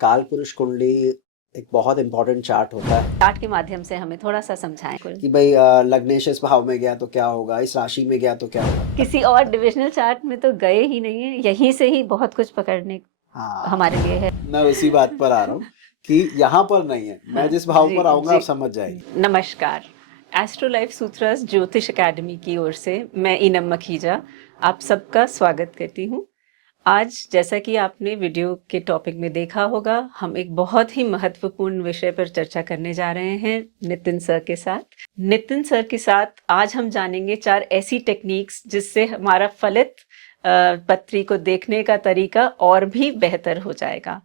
काल पुरुष कुंडली एक बहुत इंपॉर्टेंट चार्ट होता है चार्ट के माध्यम से हमें थोड़ा सा समझाएं कि भाई लग्नेश इस भाव में गया तो क्या होगा, इस राशि में गया तो क्या होगा। किसी और डिविजनल चार्ट में तो गए ही नहीं है, यहीं से ही बहुत कुछ पकड़ने हाँ, हमारे लिए है। मैं उसी बात पर आ रहा हूँ कि यहाँ पर नहीं है, मैं जिस भाव पर आऊंगा आप समझ जाएंगे। नमस्कार, एस्ट्रो लाइफ सूत्रस ज्योतिष एकेडमी की ओर से मैं इनम मखीजा आप सबका स्वागत करती हूँ। आज जैसा कि आपने वीडियो के टॉपिक में देखा होगा, हम एक बहुत ही महत्वपूर्ण विषय पर चर्चा करने जा रहे हैं नितिन सर के साथ। नितिन सर के साथ आज हम जानेंगे 4 ऐसी टेक्निक्स जिससे हमारा फलित पत्री को देखने का तरीका और भी बेहतर हो जाएगा।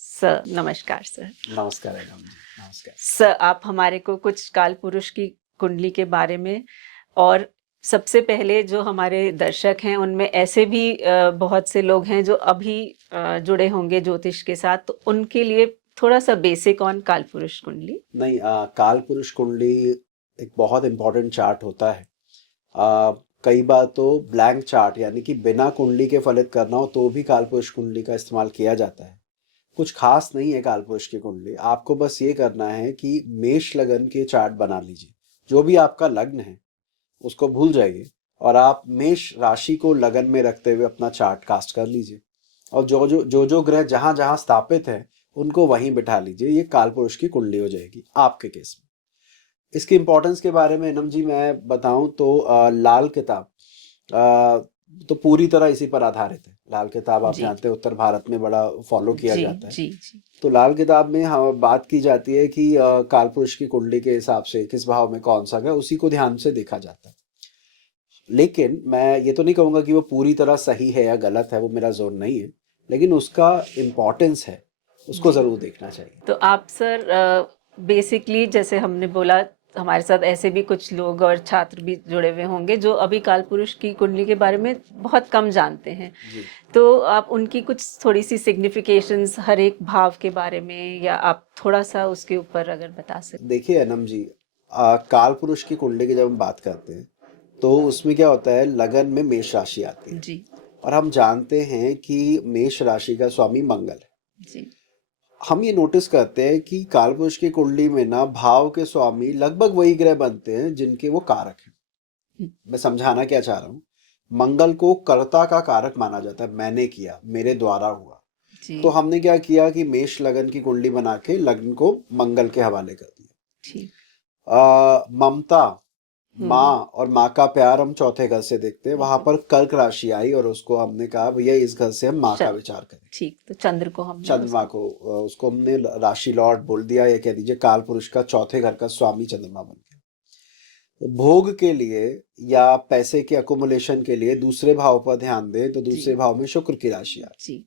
सर नमस्कार। सर नमस्कार नमस्कार सर, आप हमारे को कुछ काल पुरुष की कुंडली के बारे में, और सबसे पहले जो हमारे दर्शक हैं उनमें ऐसे भी बहुत से लोग हैं जो अभी जुड़े होंगे ज्योतिष के साथ, तो उनके लिए थोड़ा सा बेसिक ऑन काल पुरुष कुंडली। नहीं, काल पुरुष कुंडली एक बहुत इंपॉर्टेंट चार्ट होता है। कई बार तो ब्लैंक चार्ट यानी कि बिना कुंडली के फलित करना हो तो भी काल पुरुष कुंडली का इस्तेमाल किया जाता है। कुछ खास नहीं है काल पुरुष की कुंडली, आपको बस ये करना है कि मेष लगन के चार्ट बना लीजिए। जो भी आपका लग्न है उसको भूल जाइए और आप मेष राशि को लगन में रखते हुए अपना चार्ट कास्ट कर लीजिए, और जो ग्रह जहां जहां स्थापित है उनको वहीं बिठा लीजिए। ये काल पुरुष की कुंडली हो जाएगी आपके केस में। इसकी इंपॉर्टेंस के बारे में इनम जी मैं बताऊं तो लाल किताब तो पूरी तरह इसी पर आधारित है। लाल किताब आप जानते हैं उत्तर भारत में बड़ा फॉलो किया जाता है। तो लाल किताब में हम बात की जाती है कि काल पुरुष की कुंडली के हिसाब से किस भाव में कौन सा ग्रह, उसी को ध्यान से देखा जाता है। लेकिन मैं ये तो नहीं कहूंगा कि वो पूरी तरह सही है या गलत है, वो मेरा जोन नहीं है, लेकिन उसका इम्पोर्टेंस है, उसको जरूर देखना चाहिए। तो आप सर बेसिकली जैसे हमने बोला, हमारे साथ ऐसे भी कुछ लोग और छात्र भी जुड़े हुए होंगे जो अभी काल पुरुष की कुंडली के बारे में बहुत कम जानते हैं। तो आप उनकी कुछ थोड़ी सी सिग्निफिकेशंस हर एक भाव के बारे में, या आप थोड़ा सा उसके ऊपर अगर बता सकते। देखिए अनम जी, काल पुरुष की कुंडली की जब हम बात करते हैं तो उसमें क्या होता है, लगन में मेष राशि आती है जी। और हम जानते हैं कि मेष राशि का स्वामी मंगल है जी। हम ये नोटिस करते हैं कि काल पुरुष की कुंडली में ना भाव के स्वामी लगभग वही ग्रह बनते हैं जिनके वो कारक हैं। मैं समझाना क्या चाह रहा हूँ, मंगल को कर्ता का कारक माना जाता है, मैंने किया, मेरे द्वारा हुआ जी। तो हमने क्या किया कि मेष लगन की कुंडली बना के लग्न को मंगल के हवाले कर दिया। ममता, माँ और माँ का प्यार हम चौथे घर से देखते हैं, वहां पर कर्क राशि आई और उसको हमने कहा भैया इस घर से हम माँ का विचार करें। ठीक, तो चंद्रमा को उसको हमने राशि लॉर्ड बोल दिया, या कह दीजिए काल पुरुष का चौथे घर का स्वामी चंद्रमा बन गया। तो भोग के लिए या पैसे के अकोमोलेशन के लिए दूसरे भाव पर ध्यान दें तो दूसरे भाव में शुक्र की राशि आई।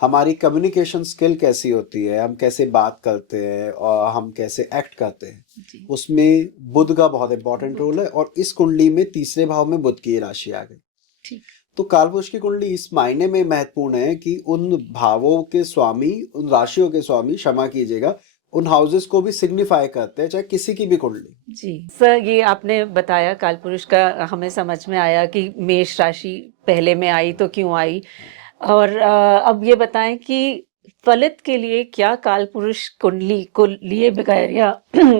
हमारी कम्युनिकेशन स्किल कैसी होती है, हम कैसे बात करते हैं और हम कैसे एक्ट करते हैं, उसमें बुध का बहुत इंपॉर्टेंट रोल है। और इस कुंडली में तीसरे भाव में बुध की राशि आ गई। तो काल पुरुष की कुंडली इस मायने में महत्वपूर्ण है कि उन भावों के स्वामी, उन राशियों के स्वामी, क्षमा कीजिएगा, उन हाउसेस को भी सिग्निफाई करते हैं, चाहे किसी की भी कुंडली जी। सर, ये आपने बताया काल पुरुष का, हमें समझ में आया कि मेष राशि पहले में आई तो क्यों आई। और अब ये बताएं कि फलित के लिए क्या काल पुरुष कुंडली को लिए बगैर या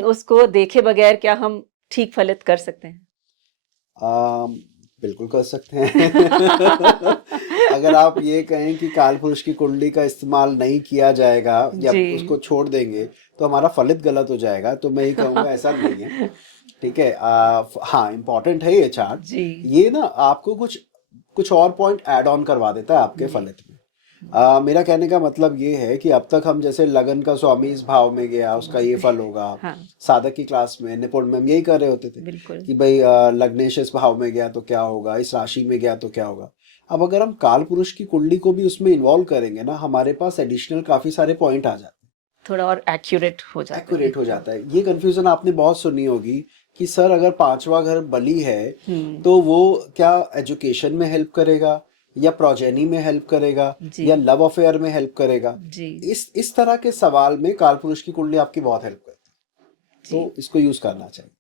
उसको देखे बगैर क्या हम ठीक फलित कर सकते हैं? बिल्कुल कर सकते हैं। अगर आप ये कहें कि काल पुरुष की कुंडली का इस्तेमाल नहीं किया जाएगा या उसको छोड़ देंगे तो हमारा फलित गलत हो जाएगा, तो मैं ये कहूँगा ऐसा नहीं है। ठीक है, हाँ इम्पोर्टेंट है ये चार्ट जी। ये ना आपको कुछ और पॉइंट ऐड ऑन करवा देता है आपके फलित में। मेरा कहने का मतलब ये है कि अब तक हम जैसे लगन का स्वामी इस भाव में गया उसका ये फल होगा। हाँ। साधक की क्लास में, निपुण में हम यही कर रहे होते थे कि भाई लग्नेश इस भाव में गया तो क्या होगा, इस राशि में गया तो क्या होगा। अब अगर हम काल पुरुष की कुंडली को भी उसमें इन्वॉल्व करेंगे ना, हमारे पास एडिशनल काफी सारे पॉइंट आ जाते हैं, थोड़ा और एक्यूरेट हो जाता है। ये कंफ्यूजन आपने बहुत सुनी होगी कि सर अगर 5वां घर बली है तो वो क्या एजुकेशन में हेल्प करेगा या प्रोजेनी में हेल्प करेगा या लव अफेयर में हेल्प करेगा जी। इस तरह के सवाल में काल पुरुष की कुंडली आपकी बहुत हेल्प करती है, तो इसको यूज करना चाहिए।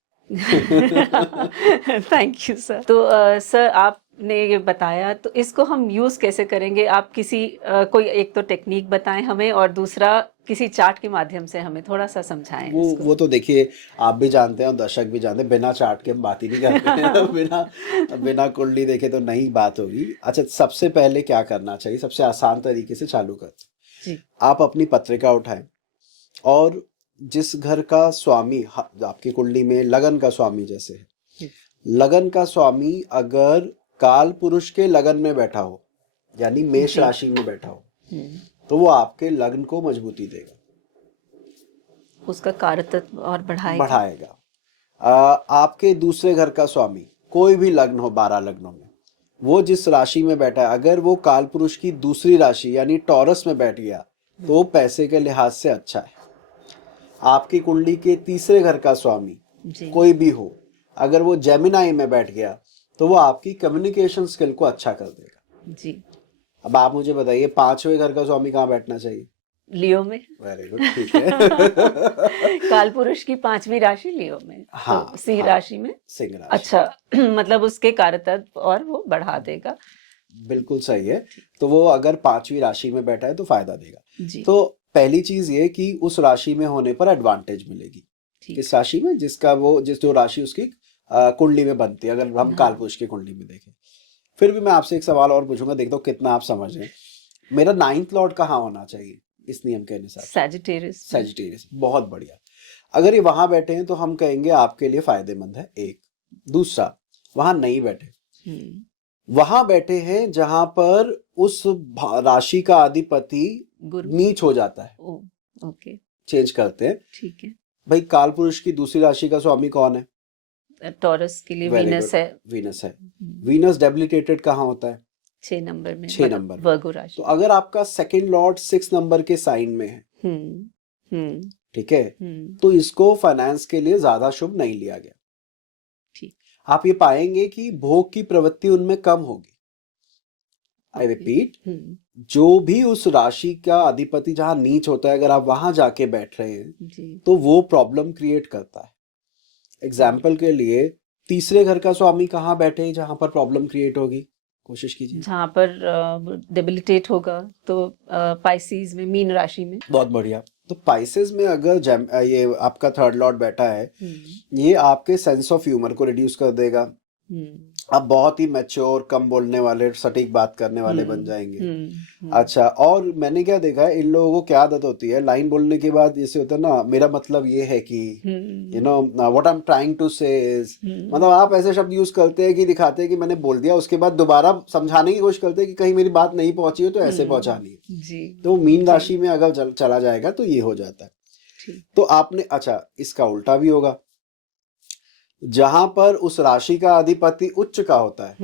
Thank you sir. तो सर, आप आपने ये बताया, तो इसको हम यूज कैसे करेंगे? आप किसी कोई एक तो टेक्निक बताएं हमें, और दूसरा किसी चार्ट के माध्यम से हमें थोड़ा सा समझाएं इसको। वो तो देखिए, आप भी जानते हैं और दर्शक भी जानते हैं, बिना चार्ट के हम बात ही नहीं करते हैं। बिना बिना कुंडली देखे तो नहीं बात होगी। अच्छा, सबसे पहले क्या करना चाहिए, सबसे आसान तरीके से चालू करते जी। आप अपनी पत्रिका उठाएं, और जिस घर का स्वामी आपकी कुंडली में लगन का स्वामी जैसे है, जी। लगन का स्वामी अगर काल पुरुष के लगन में बैठा हो, यानी मेष जी। राशि में बैठा हो, तो वो आपके लग्न को मजबूती देगा, उसका कारतत्व और बढ़ाएगा। बढ़ाएगा। आपके दूसरे घर का स्वामी, कोई भी लग्न हो 12 लग्नों में, वो जिस राशि में बैठा है, अगर वो काल पुरुष की दूसरी राशि यानी टॉरस में बैठ गया तो वो पैसे के लिहाज से अच्छा है। आपकी कुंडली के तीसरे घर का स्वामी जी। कोई भी हो, अगर वो जेमिनाई में बैठ गया तो वो आपकी कम्युनिकेशन स्किल को अच्छा कर देगा। जी। अब आप मुझे बताइए, पांचवें घर का स्वामी कहाँ बैठना चाहिए? लियो में। वेरी गुड, ठीक है। काल पुरुष की 5वीं राशि लियो में, हाँ, तो सिंह हाँ, राशि में। सिंह राशि। अच्छा, मतलब उसके कारतत्व और वो बढ़ा देगा। बिल्कुल सही है। तो वो अगर 5वीं राशि में बैठा है तो फायदा देगा। जी। तो पहली चीज ये कि उस राशि में होने पर एडवांटेज मिलेगी। ठीक। इस राशि में जिस जो राशि उसकी कुंडली में बनती है, अगर हम हाँ। काल पुरुष की कुंडली में देखें। फिर भी मैं आपसे एक सवाल और पूछूंगा, देखता हूँ कितना आप समझ रहे हैं। मेरा 9th लॉर्ड कहाँ होना चाहिए इस नियम के अनुसार? सैजिटेरियस। सैजिटेरियस, बहुत बढ़िया। अगर ये वहां बैठे हैं तो हम कहेंगे आपके लिए फायदेमंद है, एक। दूसरा, वहां नहीं बैठे, वहां बैठे हैं जहां पर उस राशि का अधिपति गुरु नीच हो जाता है। ओके, चेंज करते हैं। ठीक है। भाई, काल पुरुष की दूसरी राशि का स्वामी कौन है? टॉरस के लिए Very वीनस good, है। वीनस है। वीनस डेबिलिटेटेड कहाँ होता है? 6 नंबर में, 6 नंबर में। वर्गो राशि। तो अगर आपका सेकंड लॉर्ड 6 नंबर के साइन में है, ठीक है, तो इसको फाइनेंस के लिए ज्यादा शुभ नहीं लिया गया। ठीक। आप ये पाएंगे कि भोग की प्रवृत्ति उनमें कम होगी। आई रिपीट, जो भी उस राशि का अधिपति जहां नीच होता है, अगर आप वहां जाके बैठ रहे हैं तो वो प्रॉब्लम क्रिएट करता है। एग्जाम्पल के लिए, तीसरे घर का स्वामी कहाँ बैठे जहां पर प्रॉब्लम क्रिएट होगी? कोशिश कीजिए। जहां पर डेबिलिटेट होगा तो पाइसेस में, मीन राशि में। बहुत बढ़िया। तो पाइसेस में अगर ये आपका थर्ड लॉर्ड बैठा है, ये आपके सेंस ऑफ ह्यूमर को रिड्यूस कर देगा। आप बहुत ही मैच्योर, कम बोलने वाले, सटीक बात करने वाले बन जाएंगे। अच्छा, और मैंने क्या देखा है, इन लोगों को क्या आदत होती है, लाइन बोलने के बाद जैसे होता है ना, मेरा मतलब ये है कि, you know what I am trying to say is, मतलब आप ऐसे शब्द यूज करते हैं कि दिखाते हैं कि मैंने बोल दिया, उसके बाद दोबारा समझाने की कोशिश करते हैं कि कहीं मेरी बात नहीं पहुंची हो तो ऐसे पहुंचानी है। जी। तो मीन राशि में अगर चला जाएगा तो ये हो जाता है। तो आपने, अच्छा, इसका उल्टा भी होगा, जहां पर उस राशि का अधिपति उच्च का होता है,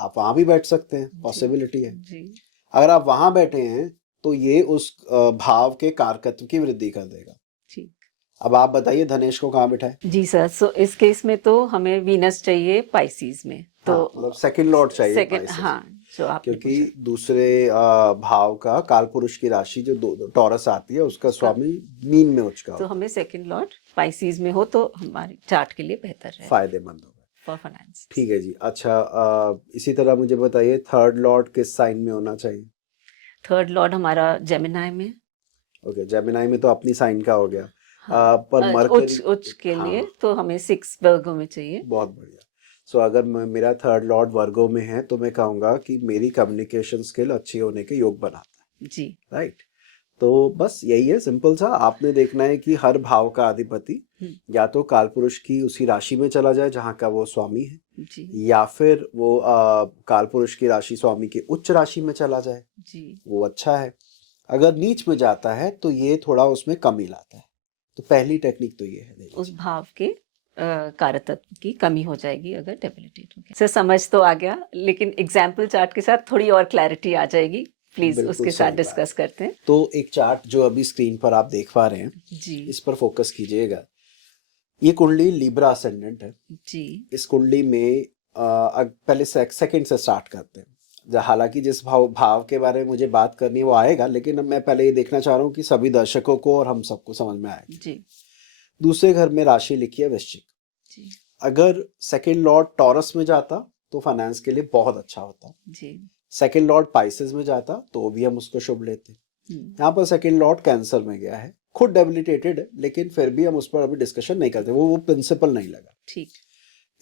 आप वहां भी बैठ सकते हैं, पॉसिबिलिटी है। अगर आप वहां बैठे हैं तो ये उस भाव के कारकत्व की वृद्धि कर देगा। ठीक। अब आप बताइए धनेश को कहाँ बैठा है? जी सर, सो इस केस में तो हमें वीनस चाहिए पाइसेस में, तो हाँ, मतलब सेकंड लॉर्ड चाहिए सेकंड, हाँ, जो आप, क्योंकि दूसरे भाव का काल पुरुष की राशि जो टॉरस आती है, उसका स्वामी मीन में उच्च का, तो हमें सेकंड लॉर्ड पाइसेस में हो तो हमारे चार्ट के लिए बेहतर है, फायदेमंद होगा फॉर फाइनेंस। ठीक है जी। अच्छा, इसी तरह मुझे बताइए थर्ड लॉर्ड किस साइन में होना चाहिए? थर्ड लॉर्ड हमारा जेमिनाई में। ओके, जेमिनाई में तो अपनी साइन का हो गया। पर मरकरी उच्च के लिए तो हमें 6 वर्गों में चाहिए। बहुत बढ़िया। सो अगर मेरा थर्ड लॉर्ड वर्गों में है तो मैं कहूंगा कि मेरी कम्युनिकेशन स्किल अच्छी होने के योग बनाता है जी, राइट। तो बस यही है, सिंपल सा। आपने देखना है कि हर भाव का अधिपति या तो काल पुरुष की उसी राशि में चला जाए जहां का वो स्वामी है जी, या फिर वो काल पुरुष की राशि स्वामी की उच्च राशि में चला जाए जी, वो अच्छा है। अगर नीच में जाता है तो ये थोड़ा उसमें कमी लाता है। तो पहली टेक्निक तो ये है, उस भाव के कारतत्व की कमी हो जाएगी अगर डेबिलिटेट हो गया। सर समझ तो आ गया, लेकिन एग्जाम्पल चार्ट के साथ थोड़ी और क्लैरिटी आ जाएगी, प्लीज उसके साथ डिस्कस करते हैं। तो एक चार्ट जो अभी स्क्रीन पर आप देख पा रहे हैं जी, इस पर फोकस कीजिएगा। ये कुंडली लिब्रा असेंडेंट है जी। इस कुंडली में पहले सेकंड से स्टार्ट करते हैं। हालांकि जिस भाव के बारे में मुझे बात करनी है वो आएगा, लेकिन मैं पहले ये देखना चाह रहा हूँ कि सभी दर्शकों को और हम सबको समझ में आए जी। दूसरे घर में राशि लिखी है वृश्चिक जी। अगर सेकंड लॉर्ड टॉरस में जाता तो फाइनेंस के लिए बहुत अच्छा होता। जी। सेकंड लॉर्ड पाइसेस में जाता तो भी हम उसको शुभ लेते। यहाँ पर सेकंड लॉर्ड कैंसर में गया है, खुद डेबिलिटेटेड है, लेकिन फिर भी हम उस पर अभी डिस्कशन नहीं करते, वो प्रिंसिपल नहीं लगा। ठीक।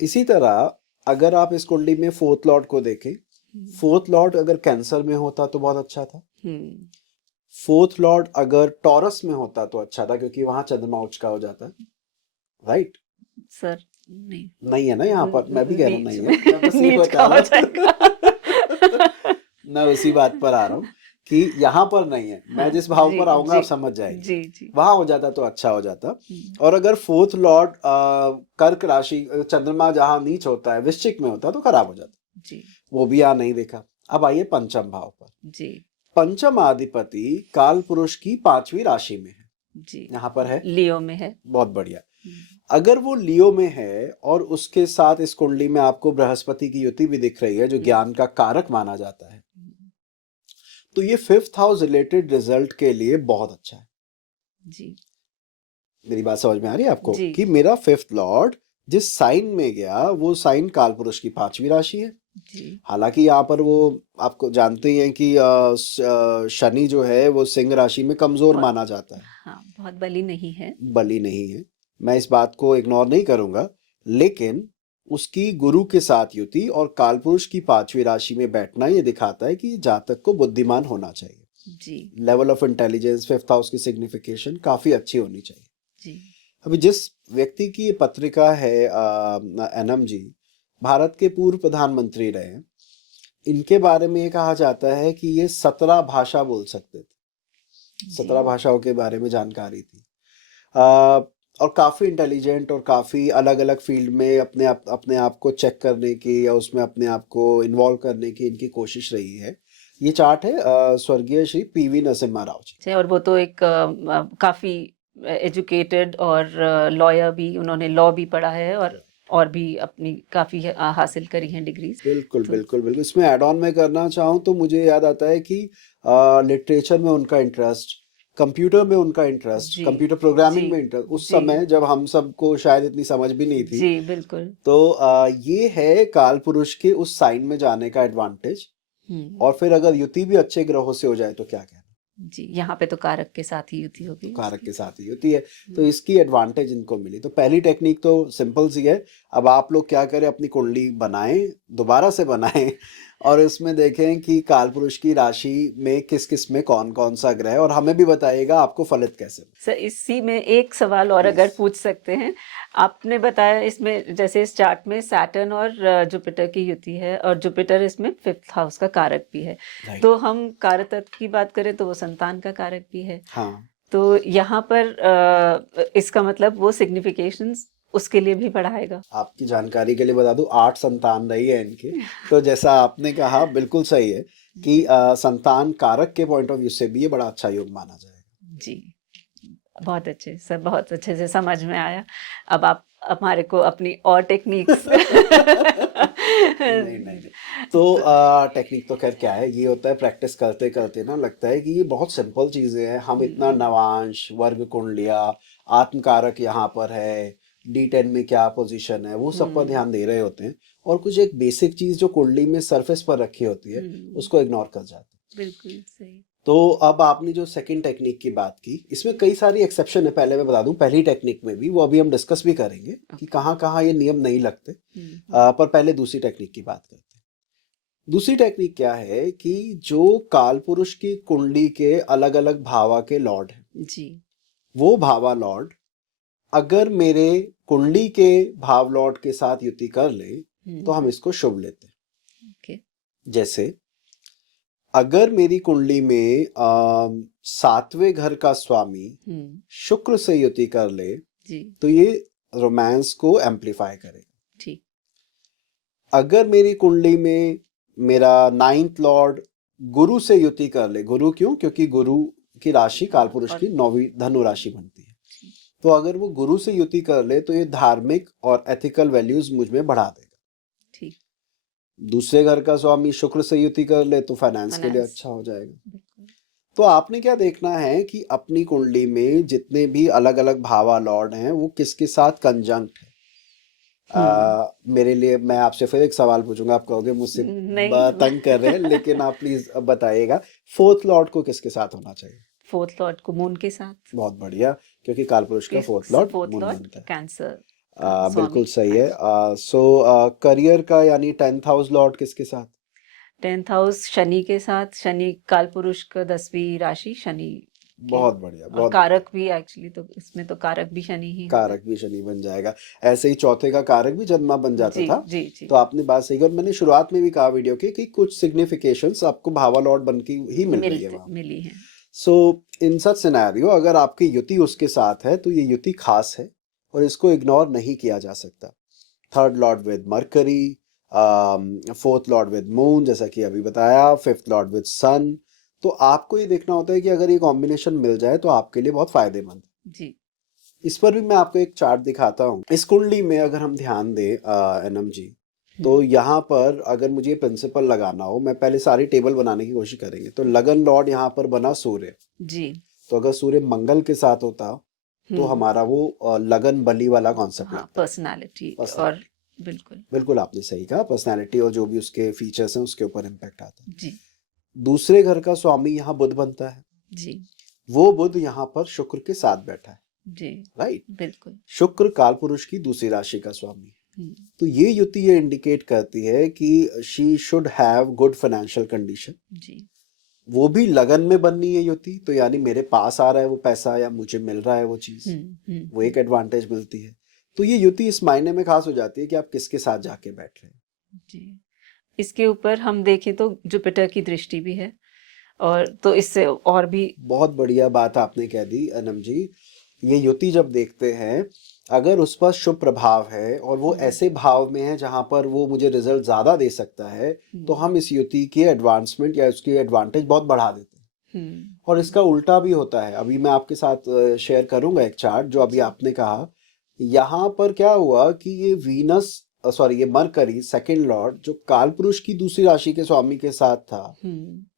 इसी तरह अगर आप इस कुंडली में फोर्थ लॉर्ड को देखें, फोर्थ लॉर्ड अगर कैंसर में होता तो बहुत अच्छा था। फोर्थ लॉर्ड अगर टॉरस में होता तो अच्छा था, क्योंकि वहां चंद्रमा उच्च का हो जाता है, राइट? सर नहीं, नहीं है ना यहाँ पर, मैं भी कह रहा हूँ नहीं है, नीच मैं बस ये नीच बता का हो रहा हूँ। जाएगा। मैं उसी बात पर आ रहा हूँ कि यहाँ पर नहीं है, मैं हाँ, जिस भाव जी पर आऊंगा आप जी समझ जाएंगे। जी जी। वहां हो जाता तो अच्छा हो जाता। और अगर फोर्थ लॉर्ड कर्क राशि, चंद्रमा जहां नीच होता है वृश्चिक में होता तो खराब हो जाता जी वो भी यहाँ नहीं देखा। अब आइए पंचम भाव पर। जी पंचम अधिपति काल पुरुष की 5वीं राशि में है, जी। यहाँ पर है, लियो में है। बहुत बढ़िया। अगर वो लियो में है और उसके साथ इस कुंडली में आपको बृहस्पति की युति भी दिख रही है, जो ज्ञान का कारक माना जाता है, तो ये 5th हाउस रिलेटेड रिजल्ट के लिए बहुत अच्छा है। जी। मेरी बात समझ में आ रही है आपको जी कि मेरा 5th लॉर्ड जिस साइन में गया वो साइन काल पुरुष की 5वीं राशि है। जी। हालांकि यहाँ पर वो आपको जानते ही हैं कि शनि जो है वो सिंह राशि में कमजोर बहुत, माना जाता है, हाँ, बहुत बली नहीं है। बली नहीं है, मैं इस बात को इग्नोर नहीं करूंगा, लेकिन उसकी गुरु के साथ युति और कालपुरुष की 5वीं राशि में बैठना ये दिखाता है कि जातक को बुद्धिमान होना चाहिए। जी level of intelligence, 5th house की सिग्निफिकेशन काफी अच्छी होनी चाहिए। जी। अभी जिस व्यक्ति की ये पत्रिका है, एनम जी भारत के पूर्व प्रधानमंत्री रहे, इनके बारे में ये कहा जाता है कि ये 17 भाषा बोल सकते थे, 17 भाषाओं के बारे में जानकारी थी। और काफ़ी इंटेलिजेंट और काफ़ी अलग अलग फील्ड में अपने आप को चेक करने की या उसमें अपने आप को इन्वॉल्व करने की इनकी कोशिश रही है। ये चार्ट है स्वर्गीय श्री पीवी नरसिम्हा राव जी। और वो तो एक काफी एजुकेटेड और लॉयर भी, उन्होंने लॉ भी पढ़ा है और भी अपनी काफी हासिल करी हैं डिग्रीज। बिल्कुल तो बिल्कुल बिल्कुल। इसमें एड ऑन में करना चाहूँ तो मुझे याद आता है कि लिटरेचर में उनका इंटरेस्ट, कंप्यूटर में उनका इंटरेस्ट, जी कंप्यूटर प्रोग्रामिंग जी में इंटरेस्ट, उस जी समय जब हम सबको शायद इतनी समझ भी नहीं थी। जी बिल्कुल। तो ये है काल पुरुष के उस साइन में जाने का एडवांटेज। और फिर अगर युति भी अच्छे ग्रहों से हो जाए तो क्या कहना। जी, यहाँ पे तो कारक के साथ ही युति होगी, तो कारक उसकी। के साथ ही होती है, तो इसकी एडवांटेज इनको मिली। तो पहली टेक्निक तो सिंपल सी है, अब आप लोग क्या करें, अपनी कुंडली बनाएं, दोबारा से बनाएं और इसमें देखें कि कालपुरुष की राशि में किस किस में कौन कौन सा ग्रह है, और हमें भी बताइएगा आपको फलित कैसे। सर इसी में एक सवाल और अगर Please. पूछ सकते हैं, आपने बताया इसमें जैसे इस चार्ट में सैटर्न और जुपिटर की युति है, और जुपिटर इसमें 5th हाउस का कारक भी है। Right. तो हम कारतत्व की बात करें तो वो संतान का कारक भी है। हाँ, तो यहाँ पर इसका मतलब वो सिग्निफिकेशंस उसके लिए भी बढ़ाएगा। आपकी जानकारी के लिए बता दूं, 8 संतान रही है इनके। तो जैसा आपने कहा बिल्कुल सही है कि संतान कारक के पॉइंट ऑफ व्यू से भी ये बड़ा अच्छा योग माना जाएगा। जी, बहुत अच्छे सर, बहुत अच्छे से समझ में आया। अब आप हमारे को अपनी और टेक्निक्स नहीं। तो टेक्निक तो खैर क्या है, ये होता है प्रैक्टिस करते करते ना लगता है कि ये बहुत सिंपल चीजें हैं। हम इतना नवांश, वर्ग कुंडलिया, आत्मकारक यहाँ पर है, D10 में क्या पोजीशन है, वो सब पर ध्यान दे रहे होते हैं, और कुछ एक बेसिक चीज जो कुंडली में सरफेस पर रखी होती है उसको इग्नोर कर जाते हैं। बिल्कुल सही। तो अब आपने जो सेकंड टेक्निक की बात की, इसमें कई सारी एक्सेप्शन है, पहले मैं बता दूं। पहली टेक्निक में भी, वो अभी हम डिस्कस भी करेंगे कि कहाँ कहाँ ये नियम नहीं लगते, पर पहले दूसरी टेक्निक की बात करते हैं। दूसरी टेक्निक क्या है कि जो कालपुरुष की कुंडली के अलग अलग भावा के लॉर्ड हैं जी, वो भावा लॉर्ड अगर मेरे कुंडली के भाव लॉर्ड के साथ युति कर ले तो हम इसको शुभ लेते हैं। ओके। जैसे अगर मेरी कुंडली में 7वें घर का स्वामी शुक्र से युति कर ले जी, तो ये रोमांस को एम्पलीफाई करेगा। ठीक। अगर मेरी कुंडली में मेरा 9th लॉर्ड गुरु से युति कर ले, गुरु क्यों, क्योंकि गुरु की राशि कालपुरुष की 9वीं धनु राशि बनती है, तो अगर वो गुरु से युति कर ले तो ये धार्मिक और एथिकल वैल्यूज मुझ में बढ़ा देगा। ठीक। दूसरे घर का स्वामी शुक्र से युति कर ले तो फाइनेंस के लिए अच्छा हो जाएगा। तो आपने क्या देखना है कि अपनी कुंडली में जितने भी अलग अलग भावा लॉर्ड हैं वो किसके साथ कंजंक्ट है। मेरे लिए मैं आपसे फिर एक सवाल पूछूंगा, आप कहोगे मुझसे नहीं, तंग कर रहे हैं, लेकिन आप प्लीज बताइएगा, फोर्थ लॉर्ड को किसके साथ होना चाहिए? फोर्थ लॉर्ड को मून के साथ। बहुत बढ़िया, क्योंकि कालपुरुष का fourth Lord fourth moon Lord बनता है। कैंसर बिल्कुल स्वामी। सही हाँ है। जी। सो करियर का यानी 10th हाउस लॉर्ड किसके साथ? 10th हाउस शनि के साथ। शनि कालपुरुष का 10वीं राशि शनि के। बहुत बढ़िया, और बहुत बढ़िया। कारक भी एक्चुअली, तो इसमें तो कारक भी शनि ही होगा। कारक भी शनि बन जाएगा। ऐसे ही चौथे का कारक भी जन्मा बन जाता जी था। जी जी। तो आपने बात सही की, और मैंने शुरुआत में भी कहा वीडियो की कि कुछ सिग्निफिकेशंस आपको भावा लॉर्ड बन की ही मिल रही है वहां। मिली है। सो इन सच सिनेरियो अगर आपकी युति उसके साथ है तो ये युति खास है और इसको इग्नोर नहीं किया जा सकता। Third Lord with mercury, fourth Lord with moon जैसा कि अभी बताया, फिफ्थ लॉर्ड विद सन। तो आपको ये देखना होता है कि अगर ये कॉम्बिनेशन मिल जाए तो आपके लिए बहुत फायदेमंद। जी। इस पर भी मैं आपको एक चार्ट दिखाता हूँ। इस कुंडली में अगर हम ध्यान दें एनम जी, तो यहाँ पर अगर मुझे प्रिंसिपल लगाना हो, मैं पहले सारी टेबल बनाने की कोशिश करेंगे। तो लगन लॉर्ड यहाँ पर बना सूर्य जी। तो अगर सूर्य मंगल के साथ होता तो हमारा वो लगन बली वाला कॉन्सेप्ट हाँ, लगता। पर्सनालिटी और बिल्कुल बिल्कुल आपने सही कहा, पर्सनालिटी और जो भी उसके फीचर्स हैं उसके ऊपर इम्पैक्ट आता है। जी दूसरे घर का स्वामी यहाँ बुध बनता है। जी वो बुध यहाँ पर शुक्र के साथ बैठा है। जी। राइट। बिल्कुल। शुक्र कालपुरुष की दूसरी राशि का स्वामी। हम्म, तो ये युति ये इंडिकेट करती है कि she should have good financial condition. जी। वो भी लगन में बननी है युति, तो यानी मेरे पास आ रहा है वो पैसा या मुझे मिल रहा है वो चीज, वो एक एडवांटेज मिलती है। तो ये युति इस मायने में खास हो जाती है कि आप किसके साथ जाके बैठ रहे हैं। जी। इसके ऊपर हम देखें तो जुपिटर की दृष्टि भी है, और तो इससे और भी बहुत बढ़िया बात आपने कह दी अनम जी। ये युति जब देखते हैं, अगर उस पर शुभ प्रभाव है और वो ऐसे भाव में है जहां पर वो मुझे रिजल्ट ज्यादा दे सकता है, तो हम इस युति के एडवांसमेंट या उसकी एडवांटेज बहुत बढ़ा देते हैं। और इसका उल्टा भी होता है। अभी मैं आपके साथ शेयर करूंगा एक चार्ट जो अभी आपने कहा। यहाँ पर क्या हुआ कि ये वीनस सॉरी ये मरकरी सेकंड लॉर्ड जो कालपुरुष की दूसरी राशि के स्वामी के साथ था,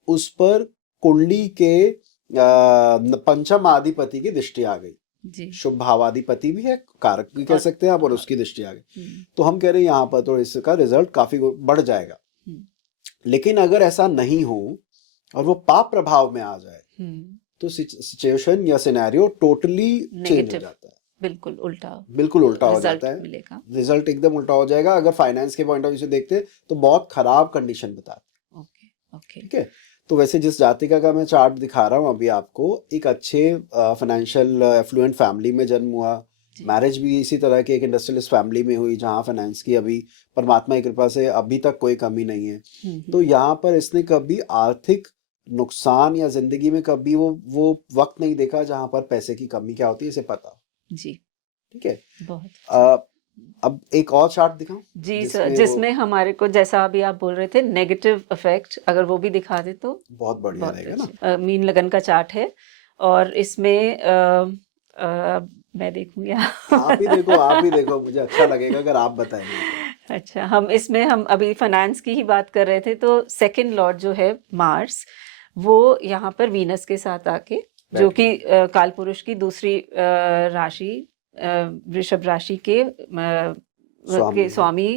उस पर कुंडली के पंचम आधिपति की दृष्टि आ गई। जी। शुभ भावाधिपति भी है, कारक भी कह सकते हैं आप, और उसकी दृष्टि आ गई। तो हम कह रहे हैं यहाँ पर तो इसका रिजल्ट काफी बढ़ जाएगा। लेकिन अगर ऐसा नहीं हो और वो पाप प्रभाव में आ जाए तो सिचुएशन या सिनेरियो टोटली चेंज हो जाता है। बिल्कुल उल्टा हो जाता है। मिलेगा। रिजल्ट एकदम उल्टा हो जाएगा। अगर फाइनेंस के पॉइंट ऑफ व्यू से देखते तो बहुत खराब कंडीशन बताते। ओके। ठीक है। तो वैसे जिस जातिका का मैं चार्ट दिखा रहा हूँ अभी आपको, एक अच्छे फाइनेंशियल एफ्लुएंट फैमिली में जन्म हुआ, मैरिज भी इसी तरह की एक इंडस्ट्रियलिस्ट फैमिली में हुई जहाँ फाइनेंस की अभी परमात्मा की कृपा से अभी तक कोई कमी नहीं है। तो यहाँ पर इसने कभी आर्थिक नुकसान या जिंदगी में कभी वो वक्त नहीं देखा जहां पर पैसे की कमी क्या होती है, इसे पता। जी। ठीक है। बहुत अब एक और चार्ट दिखाऊं जी सर, जिसमें हमारे को जैसा अभी आप बोल रहे थे नेगेटिव इफेक्ट, अगर वो भी दिखा दे तो बहुत बढ़िया रहेगा ना। मीन लगन का चार्ट है और इसमें मैं देखूंगी। आप ही देखो मुझे अच्छा लगेगा अगर आप बताएंगे। अच्छा, हम अभी फाइनेंस की ही बात कर रहे थे, तो सेकंड लॉर्ड जो है मार्स, वो यहाँ पर वीनस के साथ आके, जो कि कालपुरुष की दूसरी राशि वृषभ राशि के स्वामी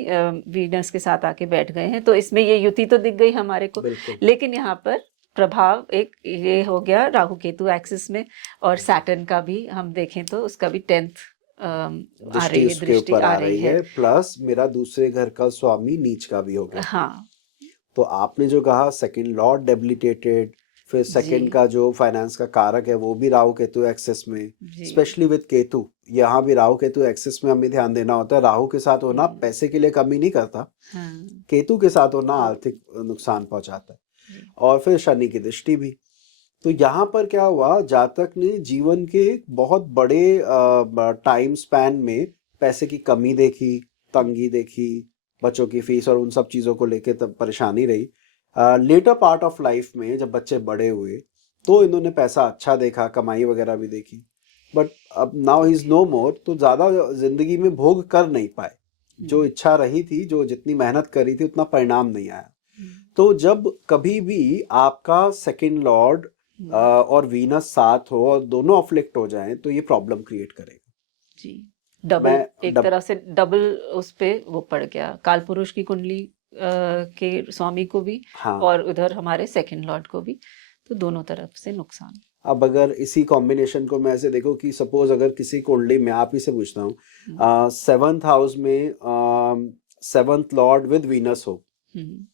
वीनस के साथ आके बैठ गए हैं। तो इसमें ये युति तो दिख गई हमारे को, लेकिन यहाँ पर प्रभाव एक ये हो गया राहु केतु एक्सिस में, और सैटर्न का भी हम देखें तो उसका भी 10th आ रही है, दृष्टि आ रही है। प्लस मेरा दूसरे घर का स्वामी नीच का भी हो गया। हाँ। तो आपने जो कहा सेकंड लॉर्ड डेबिलिटेटेड, फिर सेकंड का जो फाइनेंस का कारक है वो भी राहु केतु एक्सेस में, स्पेशली विद केतु। यहाँ भी राहु केतु एक्सेस में हमें ध्यान देना होता है। राहु के साथ होना पैसे के लिए कमी नहीं करता, केतु के साथ होना आर्थिक नुकसान पहुंचाता है। और फिर शनि की दृष्टि भी। तो यहाँ पर क्या हुआ, जातक ने जीवन के बहुत बड़े टाइम स्पैन में पैसे की कमी देखी, तंगी देखी, बच्चों की फीस और उन सब चीज़ों को लेके तब परेशानी रही। लेटर पार्ट ऑफ लाइफ में जब बच्चे बड़े हुए तो इन्होंने पैसा अच्छा देखा, कमाई वगैरह भी देखी, बट अब नाउ ही इज नो मोर, तो ज़्यादा जिंदगी में भोग कर नहीं पाए। जो इच्छा रही थी, जो जितनी मेहनत करी थी उतना परिणाम नहीं आया। तो जब कभी भी आपका सेकंड लॉर्ड और वीनस साथ हो और दोनों अफ्लिक्ट हो जाएं तो ये प्रॉब्लम क्रिएट करेगा। जी। डबल, मैं एक तरह से डबल उस पे वो पड़ गया, काल पुरुष की कुंडली के स्वामी को भी हाँ, और उधर हमारे सेकंड लॉर्ड को भी, तो दोनों तरफ से नुकसान। अब अगर इसी कॉम्बिनेशन को मैं ऐसे देखो कि सपोज अगर किसी कुंडली में, आप ही से पूछता हूँ, 7th हाउस में 7th लॉर्ड विद वीनस हो, हम्म,